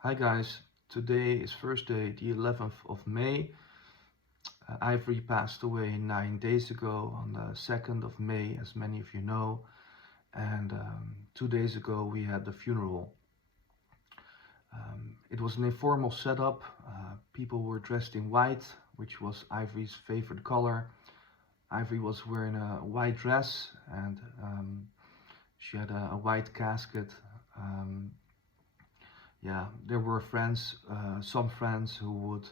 Hi guys, today is Thursday the 11th of May. Ivory passed away 9 days ago on the 2nd of May, as many of you know, and 2 days ago we had the funeral. It was an informal setup. People were dressed in white, which was Ivory's favorite color. Ivory was wearing a white dress and she had a white casket. Um, yeah, there were some friends who would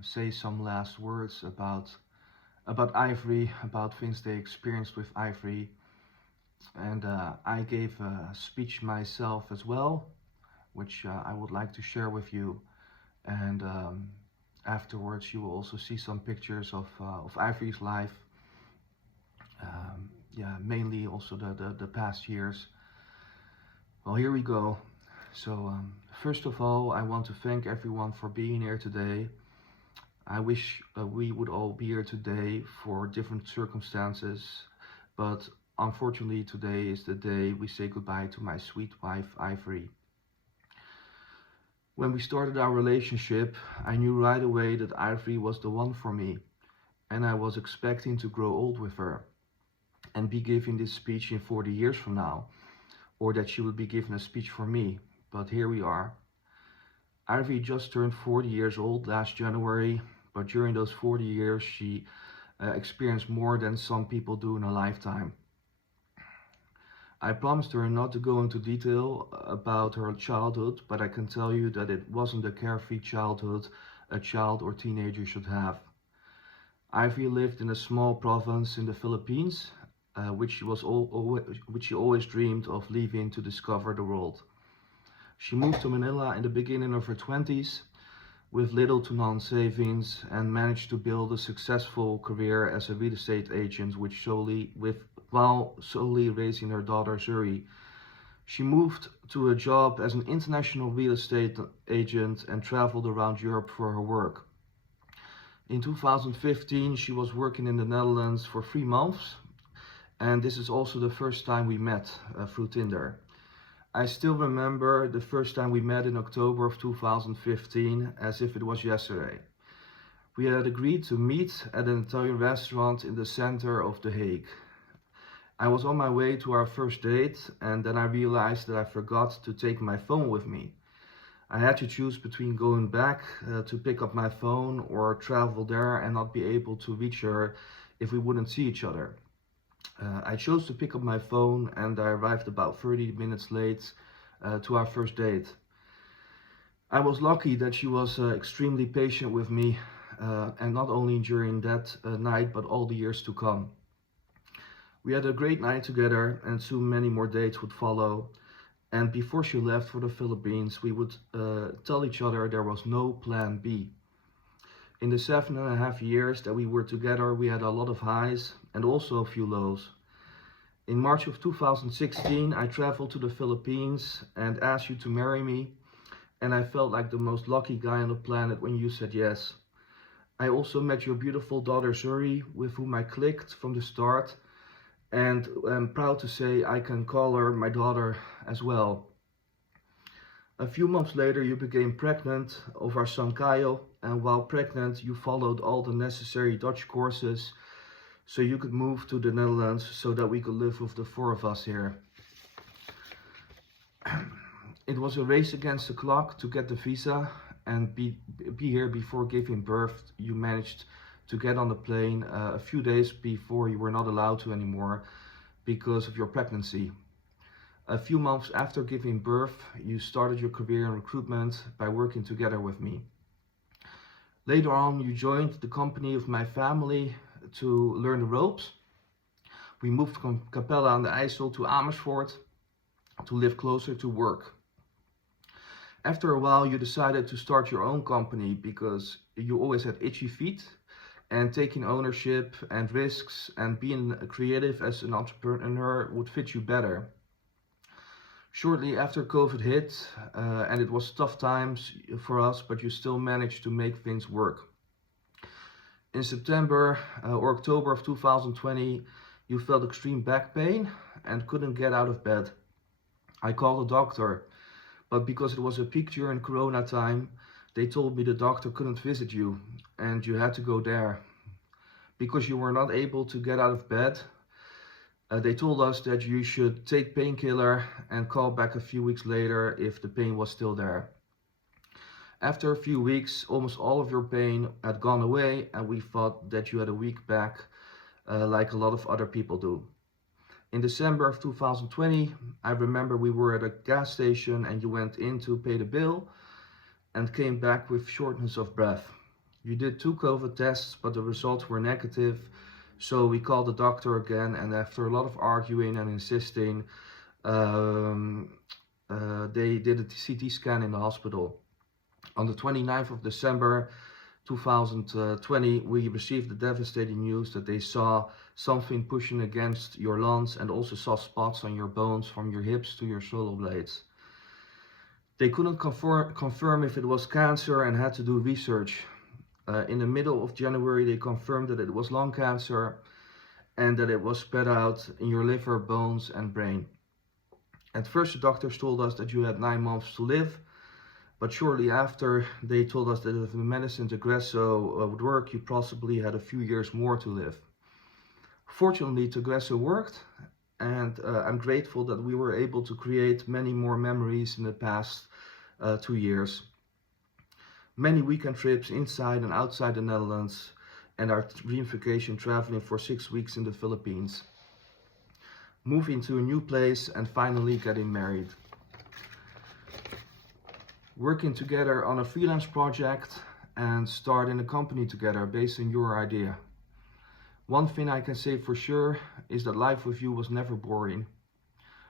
say some last words about Ivory, about things they experienced with Ivory, and I gave a speech myself as well, which I would like to share with you. And afterwards, you will also see some pictures of Ivory's life. Yeah, mainly also the past years. Well, here we go. So, first of all, I want to thank everyone for being here today. I wish we would all be here today for different circumstances, but unfortunately, today is the day we say goodbye to my sweet wife, Ivory. When we started our relationship, I knew right away that Ivory was the one for me, and I was expecting to grow old with her and be giving this speech in 40 years from now, or that she would be giving a speech for me. But here we are. Ivory just turned 40 years old last January, but during those 40 years she experienced more than some people do in a lifetime. I promised her not to go into detail about her childhood, but I can tell you that it wasn't a carefree childhood a child or teenager should have. Ivy lived in a small province in the Philippines, which she always dreamed of leaving to discover the world. She moved to Manila in the beginning of her 20s with little to none savings and managed to build a successful career as a real estate agent while solely raising her daughter Zuri. She moved to a job as an international real estate agent and traveled around Europe for her work. In 2015, she was working in the Netherlands for 3 months, and this is also the first time we met through Tinder. I still remember the first time we met in October of 2015 as if it was yesterday. We had agreed to meet at an Italian restaurant in the center of The Hague. I was on my way to our first date, and then I realized that I forgot to take my phone with me. I had to choose between going back to pick up my phone or travel there and not be able to reach her if we wouldn't see each other. I chose to pick up my phone and I arrived about 30 minutes late to our first date. I was lucky that she was extremely patient with me, and not only during that night but all the years to come. We had a great night together and soon many more dates would follow. And before she left for the Philippines, we would tell each other there was no plan B. In the 7.5 years that we were together, we had a lot of highs and also a few lows. In March of 2016, I traveled to the Philippines and asked you to marry me, and I felt like the most lucky guy on the planet when you said yes. I also met your beautiful daughter Zuri, with whom I clicked from the start, and I'm proud to say I can call her my daughter as well. A few months later, you became pregnant of our son Kyle, and while pregnant, you followed all the necessary Dutch courses so you could move to the Netherlands so that we could live with the four of us here. It was a race against the clock to get the visa and be here before giving birth. You managed to get on the plane a few days before you were not allowed to anymore because of your pregnancy. A few months after giving birth, you started your career in recruitment by working together with me. Later on, you joined the company of my family to learn the ropes. We moved from Capella aan de IJssel to Amersfoort to live closer to work. After a while, you decided to start your own company because you always had itchy feet, and taking ownership and risks and being creative as an entrepreneur would fit you better. Shortly after COVID hit, and it was tough times for us, but you still managed to make things work. In September or October of 2020, you felt extreme back pain and couldn't get out of bed. I called a doctor, But because it was a peak during Corona time, they told me the doctor couldn't visit you and you had to go there. Because you were not able to get out of bed, they told us that you should take painkiller and call back a few weeks later if the pain was still there. After a few weeks, almost all of your pain had gone away, and we thought that you had a week back, like a lot of other people do. In December of 2020, I remember we were at a gas station and you went in to pay the bill and came back with shortness of breath. You did 2 COVID tests, but the results were negative. So we called the doctor again, and after a lot of arguing and insisting, they did a CT scan in the hospital. On the 29th of December 2020, we received the devastating news that they saw something pushing against your lungs and also saw spots on your bones from your hips to your shoulder blades. They couldn't confirm if it was cancer and had to do research. In the middle of January, they confirmed that it was lung cancer and that it was spread out in your liver, bones and brain. At first, the doctors told us that you had 9 months to live, but shortly after, they told us that if the medicine Tagresso would work, you possibly had a few years more to live. Fortunately, Tagresso worked, and I'm grateful that we were able to create many more memories in the past 2 years. Many weekend trips inside and outside the Netherlands, and our dream vacation traveling for 6 weeks in the Philippines. Moving to a new place and finally getting married. Working together on a freelance project and starting a company together based on your idea. One thing I can say for sure is that life with you was never boring.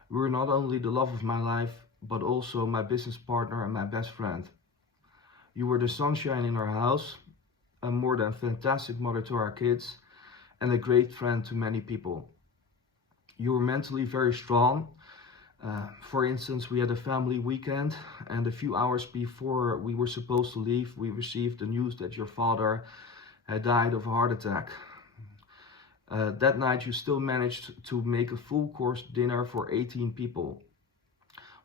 You were not only the love of my life, but also my business partner and my best friend. You were the sunshine in our house, a more than fantastic mother to our kids, and a great friend to many people. You were mentally very strong. For instance, we had a family weekend, and a few hours before we were supposed to leave, we received the news that your father had died of a heart attack. That night you still managed to make a full course dinner for 18 people.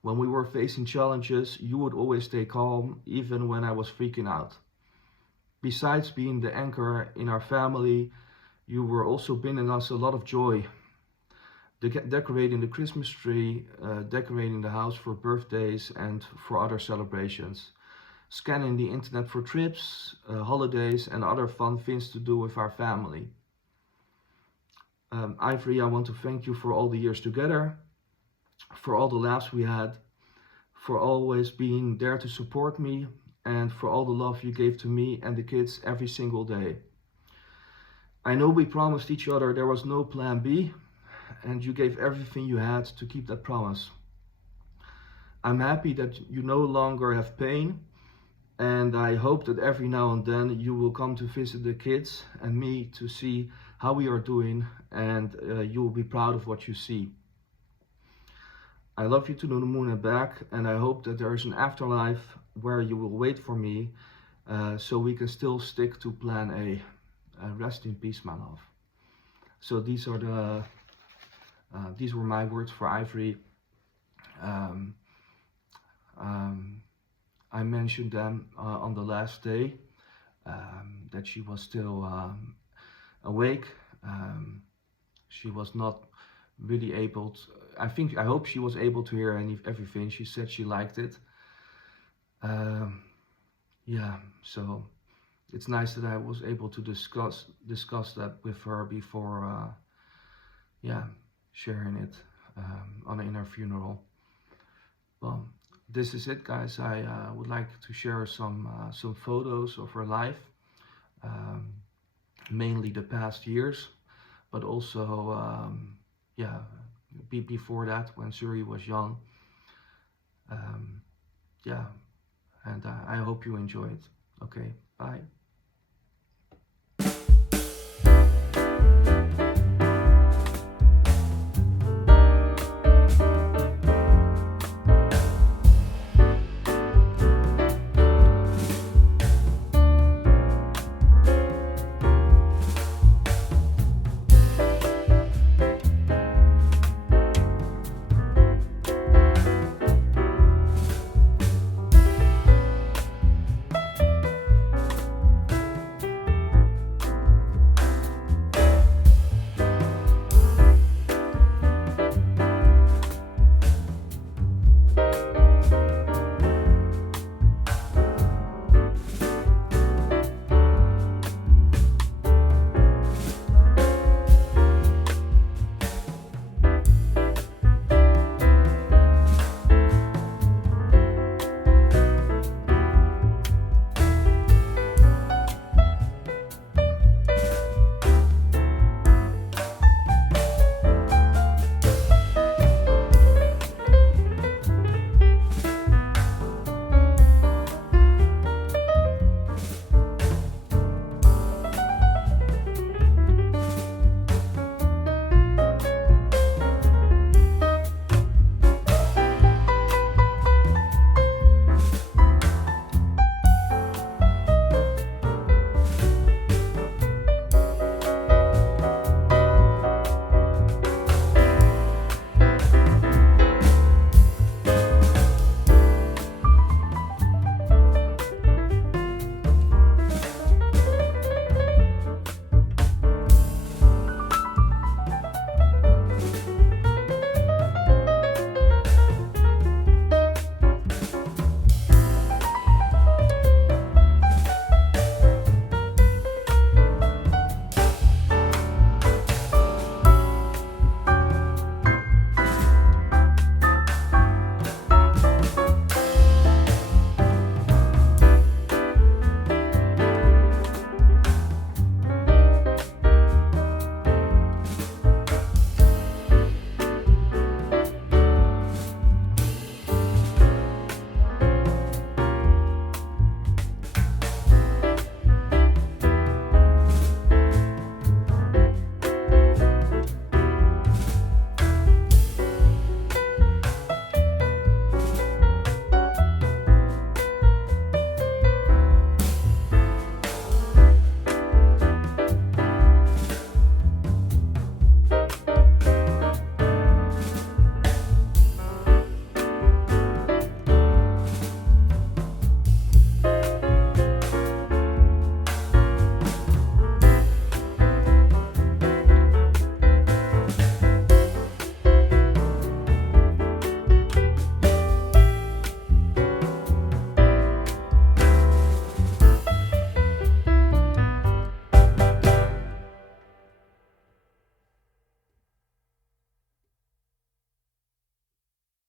When we were facing challenges, you would always stay calm, even when I was freaking out. Besides being the anchor in our family, you were also bringing us a lot of joy. Decorating the Christmas tree, decorating the house for birthdays and for other celebrations. Scanning the internet for trips, holidays and other fun things to do with our family. Ivory, I want to thank you for all the years together, for all the laughs we had, for always being there to support me, and for all the love you gave to me and the kids every single day. I know we promised each other there was no plan B, and you gave everything you had to keep that promise. I'm happy that you no longer have pain, and I hope that every now and then you will come to visit the kids and me to see how we are doing, and you will be proud of what you see. I love you to the moon and back, and I hope that there is an afterlife where you will wait for me, so we can still stick to plan A. Rest in peace, my love. So these were my words for Ivory. I mentioned them on the last day, that she was still awake. She was not really able to, I hope she was able to hear everything. She said she liked it. Yeah, so it's nice that I was able to discuss that with her before sharing it in her funeral. Well, this is it, guys. I would like to share some photos of her life, mainly the past years, but also before that, when Suri was young. And I hope you enjoy it. Okay, bye.